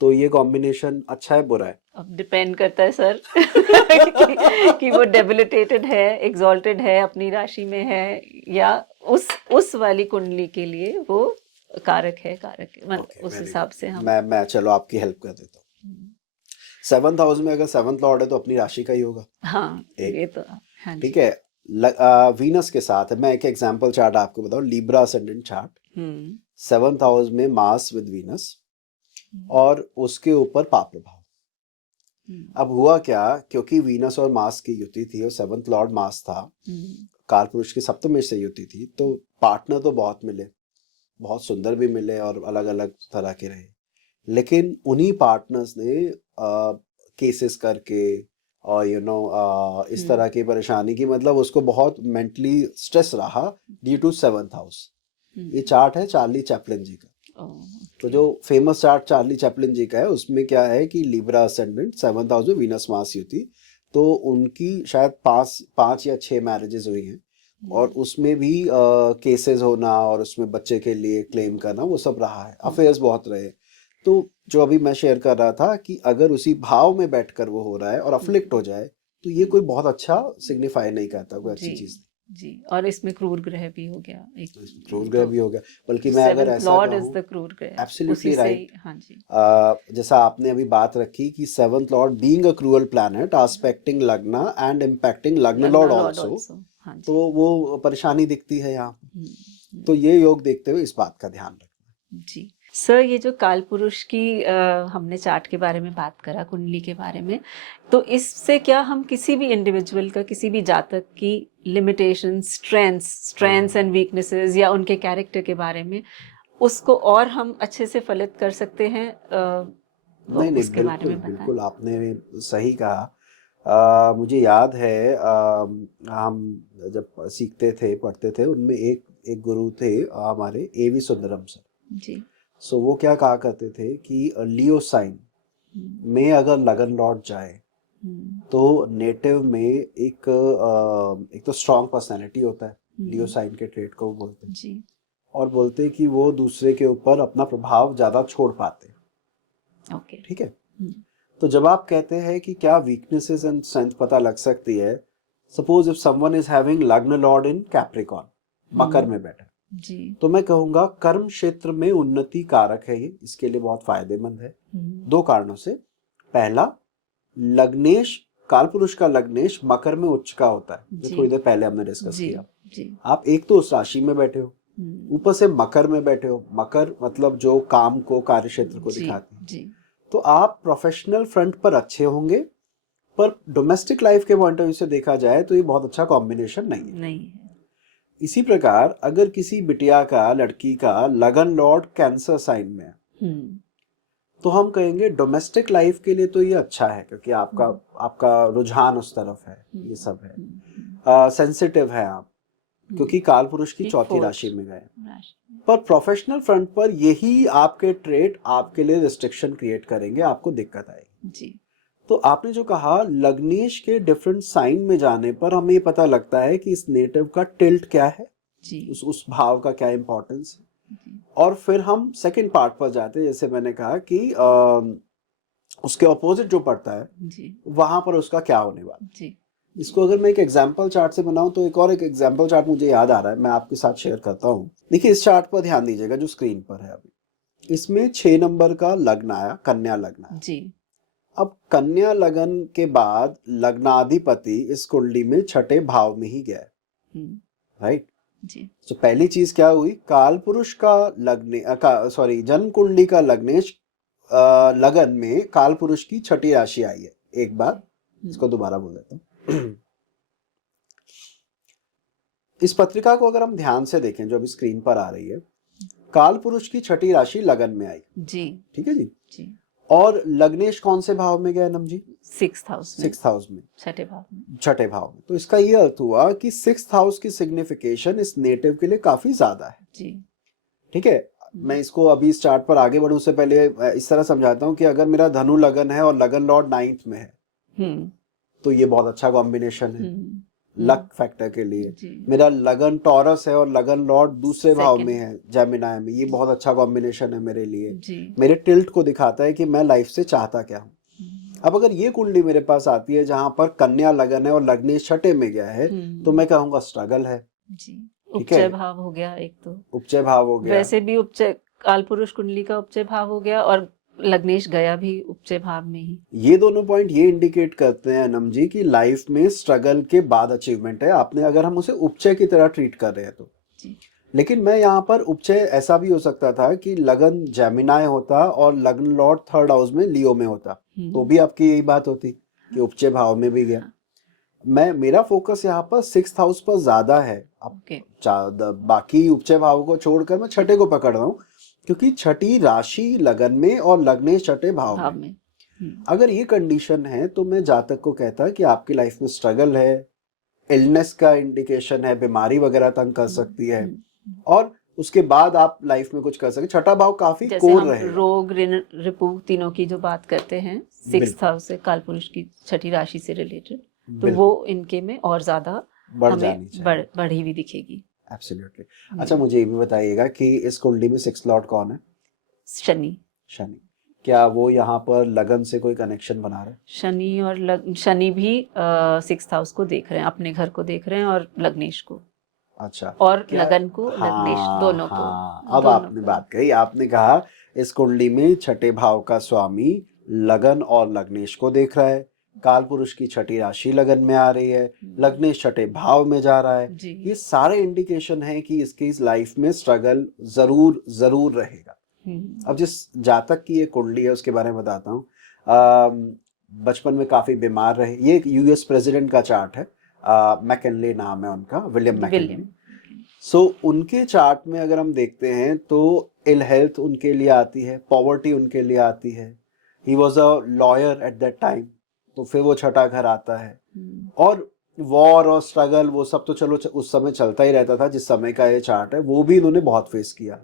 तो ये कॉम्बिनेशन अच्छा है बुरा है? अब डिपेंड करता है सर कि वो डेबिलिटेटेड है, एग्जॉल्टेड है, अपनी राशि में है, या उस वाली कुंडली के लिए वो कारक है, मतलब ओके, उस वेरी हिसाब गुड। से हम। मैं चलो आपकी हेल्प कर देता हूँ। 7th हाउस में अगर 7th लॉर्ड है तो अपनी राशि का ही होगा, हाँ, एक, ये तो, हाँ ठीक जी। है। वीनस के साथ है, मैं एक एग्जांपल चार्ट आपको बताऊं, लिब्रा असेंडेंट चार्ट, हम्म 7th हाउस में मार्स विद वीनस और उसके ऊपर पाप प्रभाव। अब हुआ क्या, क्योंकि वीनस और मार्स की युति थी और 7th लॉर्ड मार्स था, काल पुरुष की सप्तम से युति थी, तो पार्टनर तो बहुत मिले, बहुत सुंदर भी मिले और अलग अलग तरह के रहे, लेकिन उन्हीं पार्टनर्स ने केसेस करके और इस तरह की परेशानी की, मतलब उसको बहुत मेंटली स्ट्रेस रहा ड्यू टू 7th हाउस। ये चार्ट है चार्ली चैपलिन जी का। तो जो फेमस चार्ट चार्ली चैपलिन जी का है उसमें क्या है कि लिब्रा असेंडेंट 7th हाउस में वीनस मार्स युति, तो उनकी शायद पांच या 6 मैरिजेस हुई हैं और उसमें भी केसेस होना और उसमें बच्चे के लिए क्लेम करना वो सब रहा है, अफेयर्स बहुत रहे। तो जो अभी मैं शेयर कर रहा था कि अगर उसी भाव में बैठकर वो हो रहा है और अफ्लिक्ट हो जाए तो ये कोई बहुत अच्छा सिग्निफाई नहीं करता, कोई अच्छी जी चीज जी, और इसमें क्रूर ग्रह भी हो गया एक, नहीं, क्रूर ग्रह भी हो गया। बल्कि मैं अगर 7th ऐसा लॉर्ड इज कहूँ, द क्रूर ग्रह, एब्सोल्युटली उसी से राइट। ही, हाँ जी। जैसा आपने अभी बात रखी कि 7th lord being a cruel planet aspecting लग्ना एंड इम्पैक्टिंग लग्न लग्ना लॉर्ड लॉर्ड आल्सो, आल्सो, हाँ तो जी। वो परेशानी दिखती है यहाँ। हम्म, तो ये योग देखते हुए इस बात का ध्यान रखना। जी सर, ये जो काल पुरुष की हमने चार्ट के बारे में बात करा, कुंडली के बारे में, तो इससे क्या हम किसी भी इंडिविजुअल का, किसी भी जातक की लिमिटेशन, स्ट्रेंथ्स एंड वीकनेसेस या उनके कैरेक्टर के बारे में उसको और हम अच्छे से फलित कर सकते हैं, नहीं नहीं, उसके बारे बिल्कुल में बताएं। बिल्कुल आपने सही कहा। मुझे याद है, हम जब सीखते थे पढ़ते थे उनमें एक एक गुरु थे हमारे एवी सुंदरम सर। जी। सो वो क्या कहा करते थे कि लियो साइन में अगर लगन लौट जाए तो नेटिव में एक तो स्ट्रॉन्ग पर्सनैलिटी होता है, लियो साइन के ट्रेट को वो बोलते हैं, जी। और बोलते हैं कि वो दूसरे के ऊपर अपना प्रभाव ज्यादा छोड़ पाते हैं। ओके। ठीक है। तो जब आप कहते हैं कि क्या वीकनेसेस एंड स्ट्रेंथ पता लग सकती है, suppose if someone is having लग्न लॉर्ड इन कैप्रिकॉर्न, मकर में बैठा, जी। तो मैं कहूंगा कर्म क्षेत्र में उन्नति कारक है, ये इसके लिए बहुत फायदेमंद है। 2 कारणों से। पहला, लग्नेश, कालपुरुष का लग्नेश मकर में उच्च का होता है, जो थोड़ी देर पहले हमने डिस्कस किया। जी। आप एक तो उस राशि में बैठे हो, ऊपर से मकर में बैठे हो, मकर मतलब जो काम को, कार्य क्षेत्र को दिखाते हैं, जी। तो आप प्रोफेशनल फ्रंट पर अच्छे होंगे, पर डोमेस्टिक लाइफ के पॉइंट ऑफ व्यू से देखा जाए तो ये बहुत अच्छा कॉम्बिनेशन नहीं है। इसी प्रकार अगर किसी बिटिया का, लड़की का लगन लॉर्ड कैंसर साइन में है, तो हम कहेंगे डोमेस्टिक लाइफ के लिए तो ये अच्छा है, क्योंकि आपका रुझान उस तरफ है, ये सब है, सेंसिटिव है आप, क्योंकि काल पुरुष की चौथी राशि में गए। पर प्रोफेशनल फ्रंट पर यही आपके ट्रेट आपके लिए रिस्ट्रिक्शन क्रिएट करेंगे, आपको दिक्कत आएगी जी। तो आपने जो कहा, लग्नेश के डिफरेंट साइन में जाने पर हमें ये पता लगता है कि इस नेटिव का टिल्ट क्या है जी। उस भाव का क्या इंपॉर्टेंस है, और फिर हम सेकंड पार्ट पर जाते हैं, जैसे मैंने कहा कि उसके ऑपोजिट जो पड़ता है जी, वहां पर उसका क्या होने वाला जी। इसको अगर मैं एक एग्जाम्पल चार्ट से बनाऊं तो एक एग्जाम्पल चार्ट मुझे याद आ रहा है, मैं आपके साथ शेयर करता हूं। देखिए इस चार्ट पर ध्यान दीजिएगा जो स्क्रीन पर है अभी, इसमें 6 नंबर का लग्न आया, कन्या लग्न आया जी। अब कन्या लगन के बाद लग्नाधिपति इस कुंडली में 6ठे भाव में ही गया, राइट जी। तो पहली चीज क्या हुई, काल पुरुष का जन्म कुंडली का लग्नेश लगन में काल पुरुष की 6ठी राशि आई है। एक बार इसको दोबारा बोल देता हूं। इस पत्रिका को अगर हम ध्यान से देखें जो अभी स्क्रीन पर आ रही है, काल पुरुष की 6ठी राशि लगन में आई जी, ठीक है जी। और लग्नेश कौन से भाव में गया नम जी? 6th हाउस में, 6th हाउस में, छठे भाव में। छठे भाव में। तो इसका ये अर्थ हुआ कि 6th हाउस की सिग्निफिकेशन इस नेटिव के लिए काफी ज्यादा है जी। ठीक है। मैं इसको अभी इस चार्ट पर आगे बढ़ूं से पहले इस तरह समझाता हूं कि अगर मेरा धनु लगन है और लगन लॉर्ड 9th में है तो ये बहुत अच्छा कॉम्बिनेशन है लक फैक्टर के लिए। मेरा लगन टॉरस है और लगन लॉर्ड दूसरे भाव में है जेमिनाई में, ये बहुत अच्छा कॉम्बिनेशन है मेरे लिए। मेरे टिल्ट को दिखाता है कि मैं लाइफ से चाहता क्या हूँ। अब अगर ये कुंडली मेरे पास आती है जहां पर कन्या लगन है और लग्नेश छठे में गया है तो मैं कहूंगा स्ट्रगल है। उपचय भाव हो गया एक, तो उपचय भाव हो गया, वैसे भी उपचय काल पुरुष कुंडली का उपचय भाव हो गया और लग्नेश गया भी उपचय भाव में ही। ये दोनों पॉइंट ये इंडिकेट करते हैं अनम जी की लाइफ में स्ट्रगल के बाद अचीवमेंट है आपने, अगर हम उसे उपचय की तरह ट्रीट कर रहे हैं तो जी। लेकिन मैं यहाँ पर उपचय ऐसा भी हो सकता था कि लगन जेमिनाई होता और लगन लॉर्ड 3rd हाउस में लियो में होता तो भी आपकी यही बात होती कि उपचय भाव में भी गया। मेरा फोकस यहाँ पर 6th हाउस पर ज्यादा है। अब बाकी उपचय भाव को छोड़कर मैं छठे को पकड़ रहा हूँ क्योंकि छठी राशि लगन में और लग्नेश छठे भाव में। अगर ये कंडीशन है तो मैं जातक को कहता कि आपकी लाइफ में स्ट्रगल है, इलनेस का इंडिकेशन है, बीमारी वगैरह तंग कर सकती है और उसके बाद आप लाइफ में कुछ कर सके। छठा भाव काफी कोर रहे, रोग रिपू तीनों की जो बात करते हैं 6th हाउस से काल पुरुष की छठी राशि से रिलेटेड, तो वो इनके में और ज्यादा बढ़ी हुई दिखेगी। एब्सोल्युटली। अच्छा मुझे ये भी बताइएगा कि इस कुंडली में 6th लॉर्ड कौन है? शनि। शनि, क्या वो यहाँ पर लगन से कोई कनेक्शन बना रहे? शनि और शनि भी 6th हाउस को देख रहे हैं, अपने घर को देख रहे हैं और लग्नेश को। अच्छा, और लगन को लग्नेश दोनों को। अब आपने बात कही, आपने कहा इस कुंडली में छठे भाव का स्वामी लगन और लग्नेश को देख रहा है, काल पुरुष की छठी राशि लगन में आ रही है, लग्नेश छठे भाव में जा रहा है, ये सारे इंडिकेशन है कि इसकी इस लाइफ में स्ट्रगल जरूर जरूर रहेगा। अब जिस जातक की ये कुंडली है उसके बारे में बताता हूँ। बचपन में काफी बीमार रहे, ये एक यूएस प्रेसिडेंट का चार्ट है, मैकिनले नाम है उनका, विलियम मैकिनले। सो उनके चार्ट में अगर हम देखते हैं तो इल हेल्थ उनके लिए आती है, पॉवर्टी उनके लिए आती है, he was a lawyer at that time, तो फिर वो छठा घर आता है और वॉर और स्ट्रगल वो सब तो चलो उस समय चलता ही रहता था जिस समय का ये चार्ट है, वो भी इन्होंने बहुत फेस किया।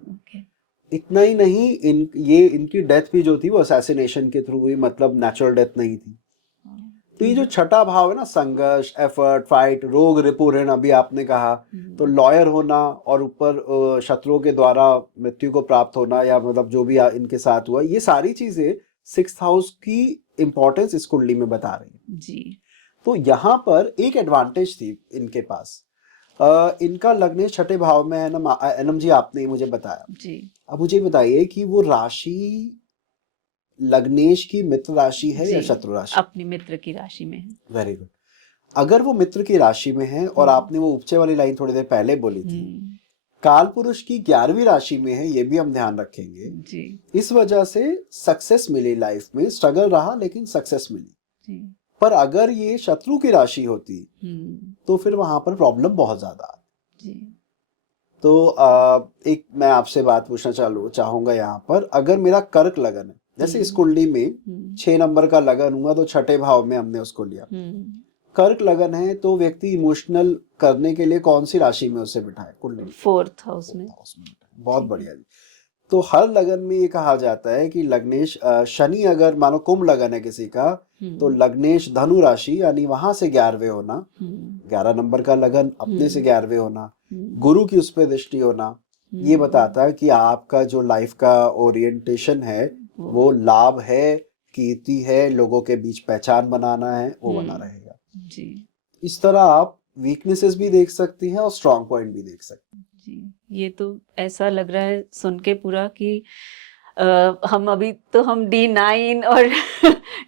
इतना ही नहीं, इनकी डेथ भी जो थी वो असैसिनेशन के थ्रू हुई, मतलब नेचुरल डेथ नहीं थी। तो ये जो छठा भाव है ना, संघर्ष, एफर्ट, फाइट, रोग रिपू ऋण, अभी आपने कहा, तो लॉयर होना और ऊपर शत्रुओं के द्वारा मृत्यु को प्राप्त होना या मतलब जो भी इनके साथ हुआ, ये सारी चीजें 6th हाउस की इंपॉर्टेंस इस कुंडली में बता रही है जी। तो यहाँ पर एक एडवांटेज थी इनके पास, इनका लग्नेश छठे भाव में है ना एनम जी, आपने मुझे बताया जी। अब मुझे बताइए कि वो राशि लग्नेश की मित्र राशि है या शत्रु राशि? अपनी मित्र की राशि में है। Very good. अगर वो मित्र की राशि में है और आपने वो उपचय वाली लाइन थोड़ी देर पहले बोली थी, काल पुरुष की 11वीं राशि में है, ये भी हम ध्यान रखेंगे जी। इस वजह से सक्सेस मिली लाइफ में, स्ट्रगल रहा लेकिन सक्सेस मिली जी। पर अगर ये शत्रु की राशि होती तो फिर वहां पर प्रॉब्लम बहुत ज्यादा आती। तो एक मैं आपसे बात पूछना चाहूंगा यहाँ पर, अगर मेरा कर्क लगन है, जैसे इस कुंडली में 6 नंबर का लगन हुआ तो छठे भाव में हमने उसको लिया, कर्क लगन है तो व्यक्ति इमोशनल करने के लिए कौन सी राशि में उसे बिठाए कुंडली में? 4th हाउस में। बहुत बढ़िया जी। तो हर लगन में ये कहा जाता है कि लग्नेश शनि अगर मानो कुंभ लगन है किसी का तो लग्नेश धनु राशि यानी वहां से 11वें होना, 11 नंबर का लगन अपने से 11वें होना, गुरु की उस पर दृष्टि होना, ये बताता है कि आपका जो लाइफ का ओरिएंटेशन है वो लाभ है, कीर्ति है, लोगों के बीच पहचान बनाना है, वो बना रहेगा जी। इस तरह आप वीकनेसेस भी देख सकती हैं और स्ट्रॉन्ग पॉइंट भी देख सकती हैं जी। ये तो ऐसा लग रहा है सुन के पूरा कि हम अभी तो हम D9 और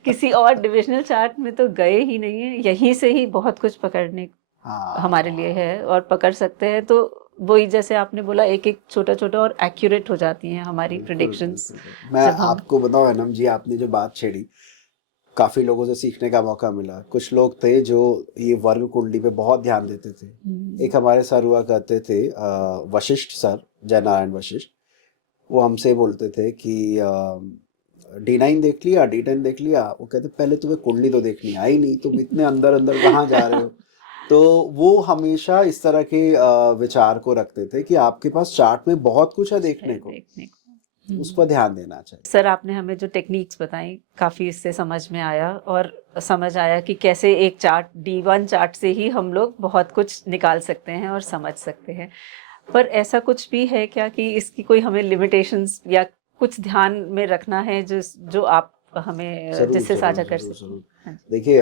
किसी और डिविजनल चार्ट में तो गए ही नहीं है, यहीं से ही बहुत कुछ पकड़ने हमारे लिए है और पकड़ सकते हैं। तो वही जैसे आपने बोला एक एक छोटा छोटा और एक्यूरेट हो जाती हैं हमारी प्रेडिक्शंस। मैं आपको बताऊं अनम जी, आपने जो बात छेड़ी काफी लोगों से सीखने का मौका मिला। कुछ लोग थे जो ये वर्ग कुंडली पे बहुत ध्यान देते थे। एक हमारे सर हुआ करते थे वशिष्ठ सर, जयनारायण वशिष्ठ, वो हमसे बोलते थे कि D9 देख लिया, D10 देख लिया, वो कहते पहले तुम्हें कुंडली तो देखनी आई नहीं, तुम इतने अंदर अंदर कहाँ जा रहे हो। तो वो हमेशा इस तरह के विचार को रखते थे कि आपके पास चार्ट में बहुत कुछ है देखने को, उस पर ध्यान देना चाहिए। सर आपने हमें जो टेक्निक्स बताई काफ़ी इससे समझ में आया, और समझ आया कि कैसे एक चार्ट D1 चार्ट से ही हम लोग बहुत कुछ निकाल सकते हैं और समझ सकते हैं। पर ऐसा कुछ भी है क्या कि इसकी कोई हमें लिमिटेशंस या कुछ ध्यान में रखना है जो आप हमें जिससे साझा कर सकते हैं? देखिए,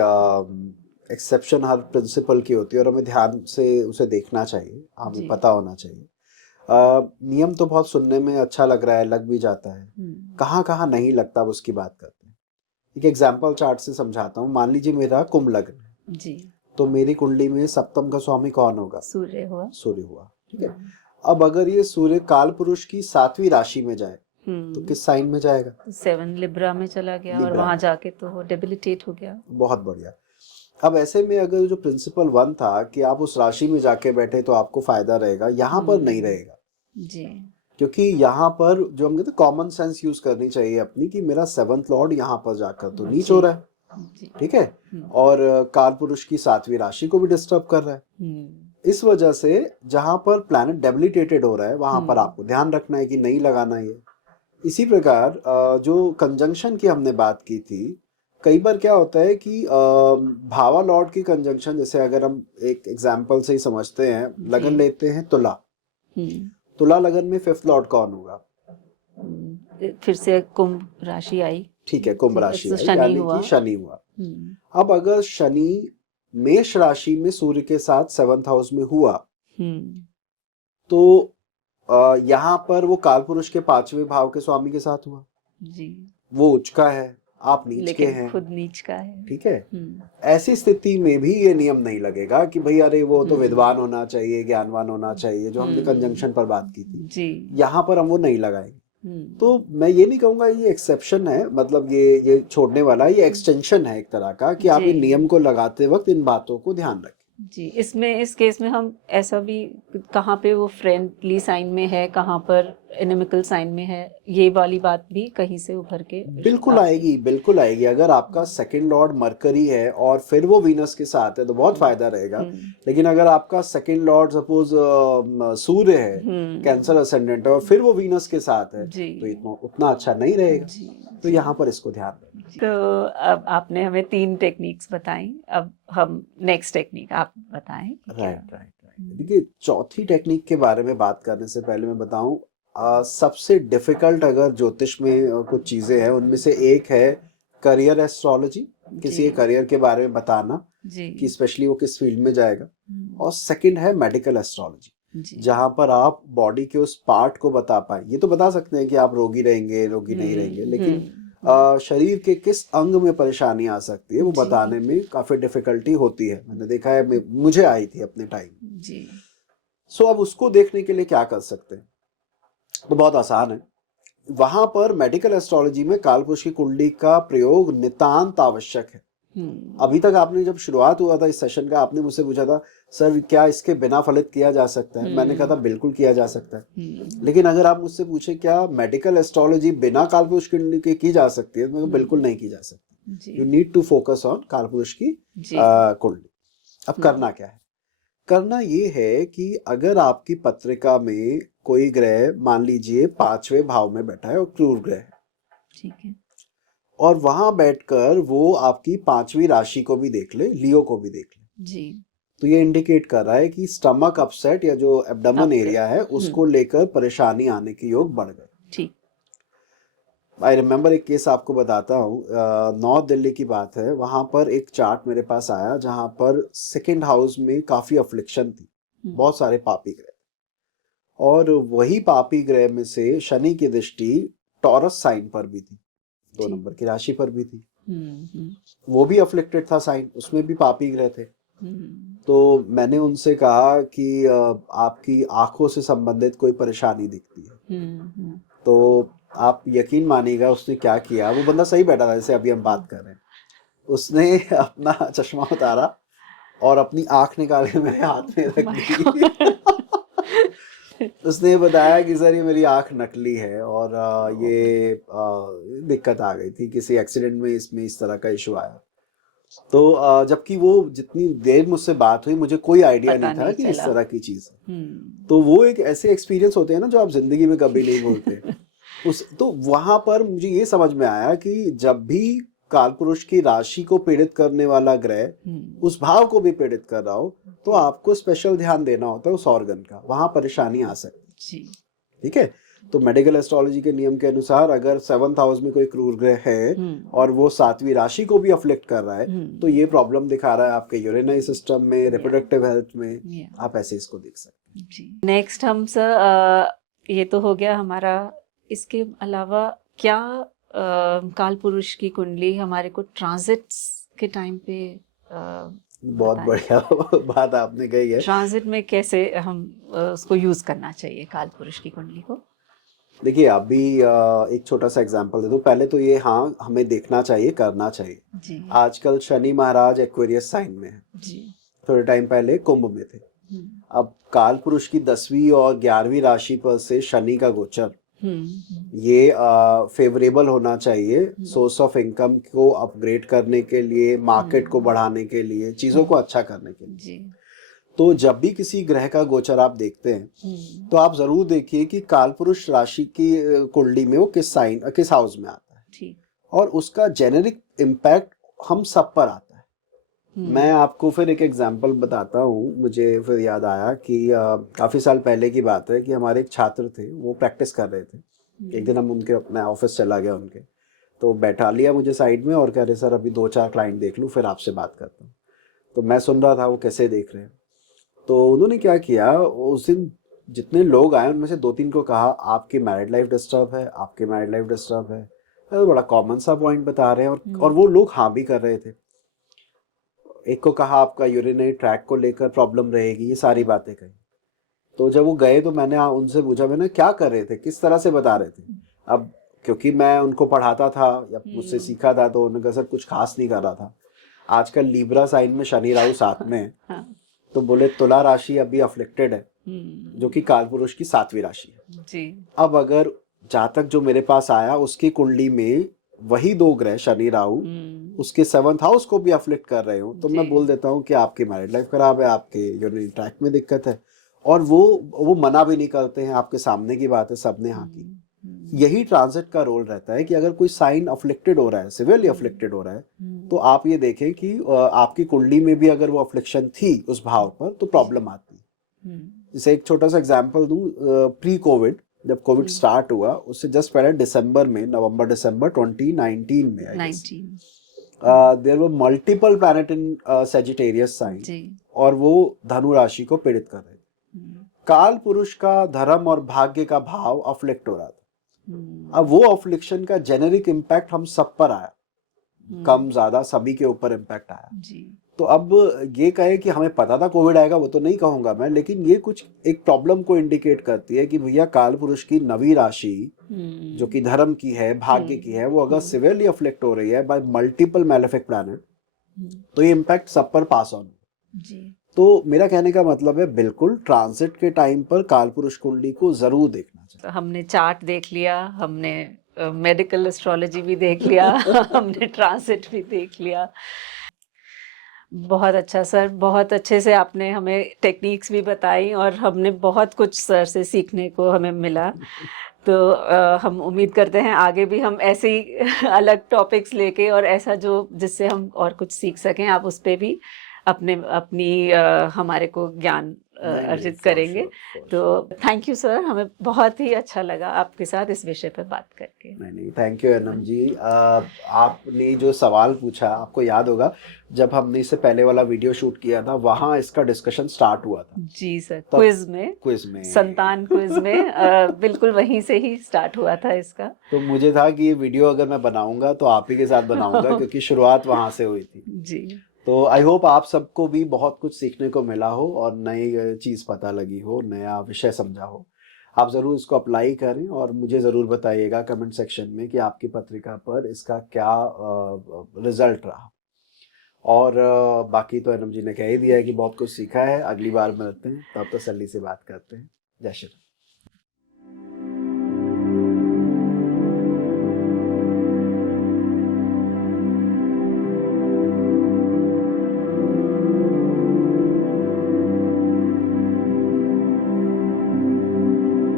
एक्सेप्शन हर प्रिंसिपल की होती है और हमें ध्यान से उसे देखना चाहिए, हमें पता होना चाहिए। नियम तो बहुत सुनने में अच्छा लग रहा है, लग भी जाता है, कहाँ कहाँ नहीं लगता, अब उसकी बात करते हैं। एक एग्जाम्पल चार्ट से समझाता हूँ। मान लीजिए मेरा कुंभ लग्न है जी, तो मेरी कुंडली में सप्तम का स्वामी कौन होगा? सूर्य हुआ। सूर्य हुआ, ठीक है। अब अगर ये सूर्य काल पुरुष की 7वीं राशि में जाए तो किस साइन में जाएगा? 7 लिब्रा में चला गया, और वहां जाके तो वो डेबिलिटेट हो गया। बहुत बढ़िया। अब ऐसे में अगर जो प्रिंसिपल 1 था कि आप उस राशि में जाके बैठे तो आपको फायदा रहेगा, यहाँ पर नहीं रहेगा जी, क्योंकि यहाँ पर जो हम कहते हैं कॉमन सेंस यूज करनी चाहिए अपनी, कि मेरा 7th लॉर्ड यहाँ पर जाकर तो नीच हो रहा है, ठीक है, और काल पुरुष की 7वीं राशि को भी डिस्टर्ब कर रहा है। इस वजह से जहां पर प्लैनेट डेबिलिटेटेड हो रहा है वहां पर आपको ध्यान रखना है कि नहीं लगाना ये। इसी प्रकार जो कंजंक्शन की हमने बात की थी, कई बार क्या होता है कि भावा लॉर्ड की कंजंक्शन, जैसे अगर हम एक एग्जांपल से ही समझते हैं, लगन लेते हैं तुला, तुला लगन में 5th लॉर्ड कौन होगा? फिर से कुंभ राशि आई, ठीक है, कुंभ राशि आई, यानी कि शनि हुआ। अब अगर शनि मेष राशि में सूर्य के साथ 7th हाउस में हुआ तो यहाँ पर वो काल पुरुष के 5वें भाव के स्वामी के साथ हुआ जी। वो उच्च का है, आप नीच के हैं, खुद नीच का है, ठीक है। ऐसी स्थिति में भी ये नियम नहीं लगेगा कि भाई अरे वो तो विद्वान होना चाहिए, ज्ञानवान होना चाहिए, जो हमने कंजंक्शन पर बात की थी जी। यहाँ पर हम वो नहीं लगाएंगे। तो मैं ये नहीं कहूंगा ये एक्सेप्शन है, मतलब ये छोड़ने वाला, ये एक्सटेंशन है एक तरह का, कि आप इन नियम को लगाते वक्त इन बातों को ध्यान रखें जी। इस केस में हम ऐसा भी, कहाँ पे वो फ्रेंडली साइन में है, कहाँ पर एनिमिकल साइन में है, ये वाली बात भी कहीं से उभर के बिल्कुल आएगी, बिल्कुल आएगी। अगर आपका 2nd लॉर्ड मरकरी है और फिर वो वीनस के साथ है तो बहुत फायदा रहेगा। लेकिन अगर आपका 2nd लॉर्ड सपोज सूर्य है, कैंसर असेंडेंट है, और फिर वो वीनस के साथ है तो उतना अच्छा नहीं रहेगा। तो यहाँ पर इसको ध्यान रखें। तो अब आपने हमें 3 टेक्निक्स बताई, अब हम नेक्स्ट टेक्निक आप बताएं। राइट। देखिए, चौथी टेक्निक के बारे में बात करने से पहले मैं बताऊं, सबसे डिफिकल्ट अगर ज्योतिष में कुछ चीजें हैं, उनमें से एक है करियर एस्ट्रोलॉजी, किसी के करियर के बारे में बताना कि स्पेशली वो किस फील्ड में जाएगा, और सेकंड है मेडिकल एस्ट्रोलॉजी, जहां पर आप बॉडी के उस पार्ट को बता पाए। ये तो बता सकते हैं कि आप रोगी रहेंगे, रोगी नहीं रहेंगे, लेकिन शरीर के किस अंग में परेशानी आ सकती है वो बताने में काफी डिफिकल्टी होती है। मैंने देखा है, मुझे आई थी अपने टाइम जी। सो अब उसको देखने के लिए क्या कर सकते हैं? तो बहुत आसान है। वहां पर मेडिकल एस्ट्रोलॉजी में कालपुरुष की कुंडली का प्रयोग नितांत आवश्यक है। अभी तक आपने, जब शुरुआत हुआ था इस सेशन का, आपने मुझसे पूछा था सर क्या इसके बिना फलित किया जा सकता है? मैंने कहा था बिल्कुल किया जा सकता है। लेकिन अगर आप मुझसे पूछे क्या मेडिकल एस्ट्रोलॉजी बिना कालपुरुष कुंडली के की जा सकती है, तो बिल्कुल नहीं की जा सकती। You need to focus on कालपुरुष की कुंडली। अब करना क्या है? करना ये है कि अगर आपकी पत्रिका में कोई ग्रह, मान लीजिए 5वें भाव में बैठा है और क्रूर ग्रह है, ठीक है, और वहां बैठकर वो आपकी 5वीं राशि को भी देख ले, लियो को भी देख ले जी, तो ये इंडिकेट कर रहा है कि स्टमक अपसेट या जो एब्डोमेन एरिया है उसको लेकर परेशानी आने के योग बढ़ गए। ठीक। आई रिमेम्बर एक केस आपको बताता हूँ, नॉर्थ दिल्ली की बात है। वहां पर एक चार्ट मेरे पास आया जहां पर 2nd हाउस में काफी अफ्लिक्शन थी, बहुत सारे पापी ग्रह, और वही पापी ग्रह में से शनि की दृष्टि टॉरस साइन पर भी थी, 2 नंबर की राशि पर भी थी। वो भी अफ्लिक्टेड था साइन, उसमें भी पापी ग्रह थे। तो मैंने उनसे कहा कि आपकी आंखों से संबंधित कोई परेशानी दिखती है। तो आप यकीन मानिएगा उसने क्या किया, वो बंदा सही बैठा था जैसे अभी हम बात कर रहे हैं, उसने अपना चश्मा उतारा और अपनी आंख निकाल के मेरे हाथ में रख दी उसने बताया कि सर ये मेरी आंख नकली है और ये दिक्कत आ गई थी, किसी एक्सीडेंट में इसमें इस तरह का इशू आया। तो जबकि वो जितनी देर मुझसे बात हुई मुझे कोई आइडिया पता नहीं था नहीं कि इस चला। तरह की चीज है। तो वो एक ऐसे एक्सपीरियंस होते हैं ना जो आप जिंदगी में कभी नहीं भूलते। तो वहां पर मुझे ये समझ में आया कि जब भी कालपुरुष की राशि को पीड़ित करने वाला ग्रह उस भाव को भी पीड़ित कर रहा हो तो आपको स्पेशल ध्यान देना होता है उस ऑर्गन का, वहां परेशानी आ सकती है। ठीक है। तो मेडिकल एस्ट्रोलॉजी के नियम के अनुसार अगर 7th हाउस में कोई क्रूर ग्रह है और वो 7वीं राशि को भी अफ्लिक्ट कर रहा है तो ये प्रॉब्लम दिखा रहा है आपके यूरिनरी सिस्टम में, रिप्रोडक्टिव हेल्थ में। आप ऐसे इसको देख सकते हैं। नेक्स्ट हम सर ये तो हो गया हमारा, इसके अलावा क्या काल पुरुष की कुंडली हमारे को ट्रांजिट्स के टाइम पे बहुत बढ़िया बात आपने कही है। ट्रांजिट में कैसे हम उसको यूज करना चाहिए काल पुरुष की कुंडली को? देखिए अभी एक छोटा सा एग्जांपल दे दूं। पहले तो ये हाँ हमें देखना चाहिए, करना चाहिए जी। आजकल शनि महाराज एक्वेरियस साइन में है जी। थोड़े टाइम पहले कुंभ में थे। अब काल पुरुष की 10वीं और 11वीं राशि पर से शनि का गोचर ये फेवरेबल होना चाहिए सोर्स ऑफ इनकम को अपग्रेड करने के लिए, मार्केट को बढ़ाने के लिए, चीजों को अच्छा करने के लिए। जी। तो जब भी किसी ग्रह का गोचर आप देखते हैं तो आप जरूर देखिए कि कालपुरुष राशि की कुंडली में वो किस साइन, किस हाउस में आता है। ठीक। और उसका जेनेरिक इम्पैक्ट हम सब पर आता है। मैं आपको फिर एक एग्जांपल बताता हूँ। मुझे फिर याद आया कि काफी साल पहले की बात है कि हमारे एक छात्र थे, वो प्रैक्टिस कर रहे थे। एक दिन हम उनके अपने ऑफिस चला गया उनके, तो बैठा लिया मुझे साइड में और कह रहे सर अभी 2-4 क्लाइंट देख लूँ फिर आपसे बात करता हूँ। तो मैं सुन रहा था वो कैसे देख रहे हैं। तो उन्होंने क्या किया, उस दिन जितने लोग आए उनमें से 2-3 को कहा आपकी मैरिड लाइफ डिस्टर्ब है, आपकी मैरिड लाइफ डिस्टर्ब है। तो बड़ा कॉमन सा पॉइंट बता रहे हैं और वो लोग हाँ भी कर रहे थे। एक को कहा आपका यूरिनरी ट्रैक को लेकर प्रॉब्लम रहेगी, ये सारी बातें कही। तो जब वो गए तो मैंने उनसे पूछा मैंने क्या कर रहे थे, किस तरह से बता रहे थे। अब क्योंकि मैं उनको पढ़ाता था या मुझसे सीखा था तो उन्होंने कहा सर कुछ खास नहीं कर रहा था। आजकल लीब्रा साइन में शनि राहु साथ में है। हाँ। तो बोले तुला राशि अभी अफ्लिक्टेड है जो कि कालपुरुष की 7वीं राशि है जी। अब अगर जातक जो मेरे पास आया उसकी कुंडली में वही 2 ग्रह शनि राहु उसके 7th हाउस को भी अफ्लिक्ट कर रहे हो तो मैं बोल देता हूँ कि आपकी मैरिड लाइफ खराब है, आपके यूरिनरी ट्रैक में दिक्कत है। और वो मना भी नहीं करते हैं, आपके सामने की बात है, सबने हाँ की। यही ट्रांजिट का रोल रहता है कि अगर कोई साइन अफ्लिक्टेड हो रहा है, सिवियरली अफ्लिक्टेड हो रहा है तो आप ये देखें कि आपकी कुंडली में भी अगर वो अफ्लिक्शन थी उस भाव पर तो प्रॉब्लम आती है। जैसे एक छोटा सा एग्जांपल दूं, प्री कोविड जब कोविड स्टार्ट हुआ उससे जस्ट पहले दिसंबर में, नवंबर दिसंबर 2019 में there were multiple planet in Sagittarius sign और वो धनु राशि को पीड़ित कर रहे थे। काल पुरुष का धर्म और भाग्य का भाव अफ्लिक्ट हो रहा था। अब वो अफ्लिक्शन का जेनेरिक इम्पैक्ट हम सब पर आया, कम ज्यादा सभी के ऊपर इम्पैक्ट आया जी। तो अब ये कहे कि हमें पता था कोविड आएगा वो तो नहीं कहूंगा मैं, लेकिन ये कुछ एक प्रॉब्लम को इंडिकेट करती है कि भैया काल पुरुष की 9वीं राशि जो कि धर्म की है, भाग्य की है, वो अगर सिवियरली अफ्लिक्ट हो रही है बाय मल्टीपल मैलेफिक प्लैनेट तो ये इम्पैक्ट सब पर पास ऑन जी। तो मेरा कहने का मतलब है बिल्कुल ट्रांजिट के टाइम पर कालपुरुष कुंडली को जरूर देखना चाहिए। हमने चार्ट देख लिया, हमने मेडिकल एस्ट्रोलॉजी भी देख लिया हमने ट्रांजिट भी देख लिया। बहुत अच्छा सर, बहुत अच्छे से आपने हमें टेक्निक्स भी बताई और हमने बहुत कुछ सर से सीखने को हमें मिला। तो हम उम्मीद करते हैं आगे भी हम ऐसे ही अलग टॉपिक्स लेके और ऐसा जो जिससे हम और कुछ सीख सकें, आप उस पर भी अपनी हमारे को ज्ञान अर्जित करेंगे। तो थैंक यू सर, हमें बहुत ही अच्छा लगा आपके साथ इस विषय पर बात करके। नहीं थैंक यू अनम जी। आपने जो सवाल पूछा, आपको याद होगा जब हमने इससे पहले वाला वीडियो शूट किया था वहां इसका डिस्कशन स्टार्ट हुआ था जी सर, क्विज में संतान क्विज में बिल्कुल वहीं से ही स्टार्ट हुआ था इसका। तो मुझे था कि ये वीडियो अगर मैं बनाऊंगा तो आप ही के साथ बनाऊंगा क्योंकि शुरुआत वहां से हुई थी जी। तो आई होप आप सबको भी बहुत कुछ सीखने को मिला हो और नई चीज़ पता लगी हो, नया विषय समझा हो। आप ज़रूर इसको अप्लाई करें और मुझे ज़रूर बताइएगा कमेंट सेक्शन में कि आपकी पत्रिका पर इसका क्या रिजल्ट रहा। और बाकी तो अनम जी ने कह ही दिया है कि बहुत कुछ सीखा है। अगली बार मिलते हैं, तब तसल्ली से बात करते हैं। जय श्री राम।